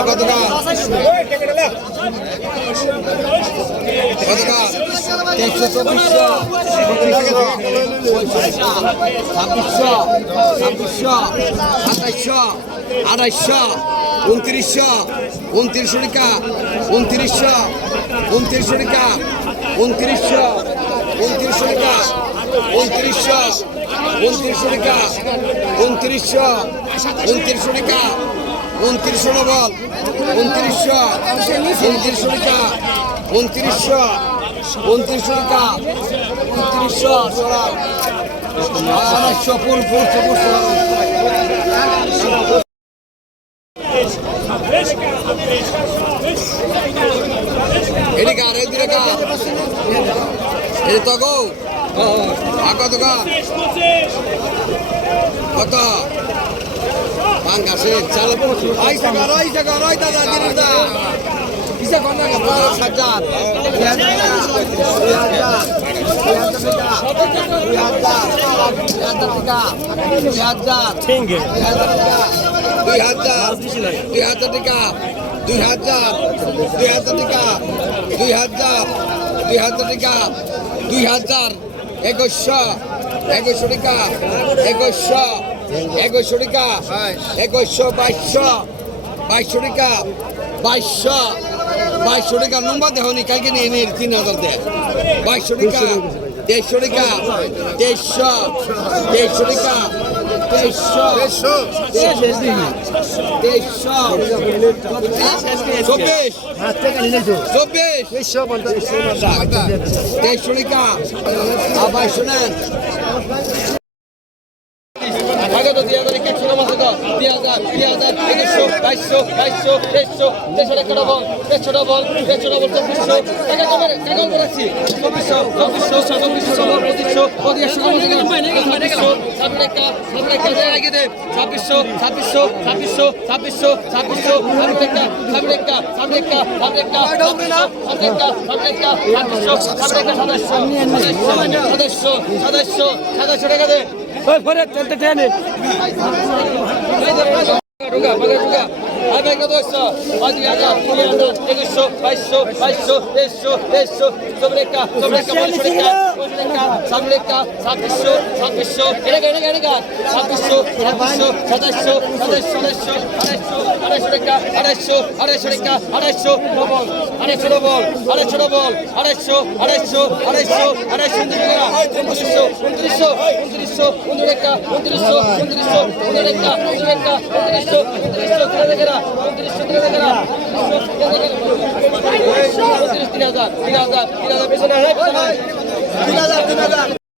কতটা তেইশশো চব্বিশশো ছাব্বিশশো ছাব্বিশশো সাতাইশশো আড়াইশো উনত্রিশশো উনত্রিশশো টাকা উনত্রিশশো উনত্রিশশো টাকা উনত্রিশশো উনত্রিশশো টাকা উনত্রিশশো উনত্রিশশো টাকা, উনত্রিশশো উনত্রিশশো টাকা, উনত্রিশশো বল উনত্রিশশো উনত্রিশশো টাকা, উনত্রিশশো উনত্রিশশো টাকা, উনত্রিশশো সরাব আড়াইশো ফুল ফুল ফুল এদিকে আর এদিকে কা এদিকে তো গো। আর কত কত পাঙ্গাসে চাল আই টাকা রই টাকা রই দাদা দিন দা কিসে কোন না পাঁচ হাজার দুই হাজার দুই হাজার দুই হাজার টাকা দুই হাজার দুই হাজার টাকা দুই হাজার দুই হাজার টাকা দুই হাজার একুশশো একুশশো টাকা, একুশশো একুশশো টাকা, একুশশো, বাইশশো বাইশশো টাকা, বাইশশো বাইশশো টাকা। নম্বর দেখনি কালকে নিয়ে নিয়ে তিন হাজার দেয়। বাইশশো টাকা দেড়শো টাকা দেড়শো দেড়শো টাকা তেইশশো তেইশশো চব্বিশ চব্বিশ তেইশশো টাকা আর বাইশশো নেন আগে তো দুই হাজার একে ছোট মাসে তো দুই হাজার দুই হাজার একুশশো বাইশশো বাইশশো তেইশশো তেইশশো টাকা ডবল তেইশশো ডবল তেইশশো ডবল চব্বিশশো টাকা কমে টাকা কমে রাখছি চব্বিশশো চব্বিশশো চব্বিশশো পঁচিশশো পঁচিশশো ছাব্বিশশো টাকা টাকা ছাব্বিশশো ছাব্বিশশো ছাব্বিশশো ছাব্বিশশো ছাব্বিশশো ছাব্বিশ টাকা ছাব্বিশ টাকা ছাব্বিশ টাকা ছাব্বিশ টাকা ছাব্বিশ টাকা ছাব্বিশ টাকা ছাব্বিশশো ছাব্বিশ টাকা সাতাশশো সাতাশশো সাতাশশো সাতাশশো টাকা দে ঢুকা মানে ঢুকা আর ব্যাংকে আড়াইশো আড়াইশো টাকা আড়াইশো আড়াইশো টাকা আড়াইশো ডবল আড়াইশো ডবল আড়াইশো ডবল আড়াইশো আড়াইশো আড়াইশো আড়াইশো উনত্রিশশো উনত্রিশশো উনত্রিশশো উনত্রিশ টাকা উনত্রিশশো উনত্রিশশো উনত্রিশ টাকা উনত্রিশ টাকা উনত্রিশশো উনত্রিশশো তিন হাজার উনত্রিশশো তিন হাজার উনত্রিশ তিন হাজার তিন হাজার তিন হাজার পেছনে তিন হাজার তিন হাজার